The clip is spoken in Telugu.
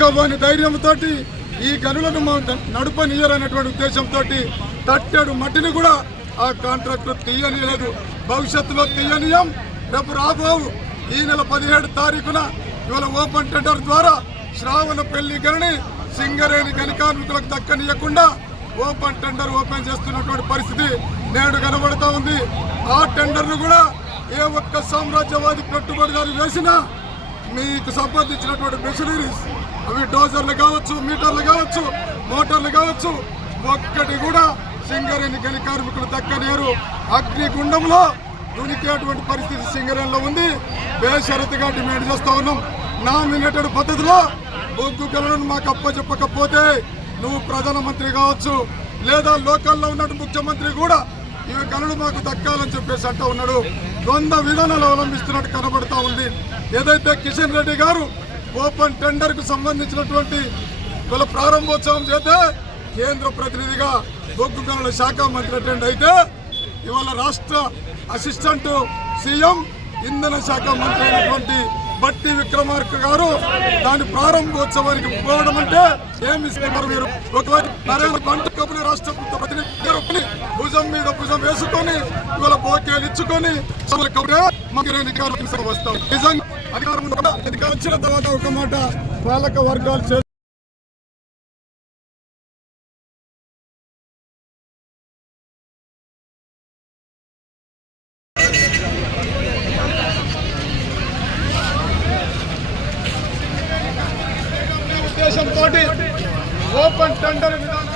ధైర్యంతో ఈ గనులను నడుపనీయాలనేటువంటి ఉద్దేశంతో తట్టెడు మట్టిని కూడా ఆ కాంట్రాక్టు తీయనీయలేదు. భవిష్యత్తులో తీయనీయం. రేపు రాబోవు ఈ నెల 17 తారీఖున ఇవాళ ఓపెన్ టెండర్ ద్వారా శ్రావణపల్లి గని సింగరేణి గని కార్మికులకు దక్కనీయకుండా ఓపెన్ టెండర్ ఓపెన్ చేస్తున్నటువంటి పరిస్థితి నేడు కనబడతా ఉంది. ఆ టెండర్ను కూడా ఏ ఒక్క సామ్రాజ్యవాది పెట్టుబడిదారు వేసినా మీకు సంబంధించినటువంటి మెషినరీస్ అవి డోజర్లు కావచ్చు, మీటర్లు కావచ్చు, మోటార్లు కావచ్చు, ఒక్కటి కూడా సింగరేణి గని కార్మికులు దక్కనేరు. అగ్నిగుండంలో దునికేటువంటి పరిస్థితి సింగరేణిలో ఉంది. బేషరతుగా డిమాండ్ చేస్తూ ఉన్నాం. నామినేటెడ్ పద్ధతిలో బొగ్గు గనులను మాకు అప్పచెప్పకపోతే నువ్వు ప్రధానమంత్రి కావచ్చు, లేదా లోకల్లో ఉన్నట్టు ముఖ్యమంత్రి కూడా ఈ గనులు మాకు దక్కాలని చెప్పేసి అంటూ ఉన్నాడు. ద్వంద్వ విధానాలు అవలంబిస్తున్నట్టు కనబడుతూ ఉంది. ఏదైతే కిషన్ రెడ్డి గారు ఓపెన్ టెండర్ కు సంబంధించినటువంటి వీళ్ళ ప్రారంభోత్సవం చేస్తే కేంద్ర ప్రతినిధిగా బొగ్గు గనుల శాఖ మంత్రి అటెండ్ అయితే ఇవాళ రాష్ట్ర అసిస్టెంట్ సీఎం ఇంధన శాఖ మంత్రి అయినటువంటి బట్టి విక్రమార్క గారు దాని ప్రారంభోత్సవానికి పోవడం అంటే ఏమి ఇస్తున్నారు మీరు? ఒకవేళ రాష్ట్ర ప్రతినిధి భుజం మీద భుజం వేసుకొని ఇవాళ బోకేలు ఇచ్చుకొని వస్తాం. నిజంగా అధికారం వచ్చిన తర్వాత ఒక మాట పాలక వర్గాలు ఉద్దేశంతో ఓపెన్ టెండర్ విధానం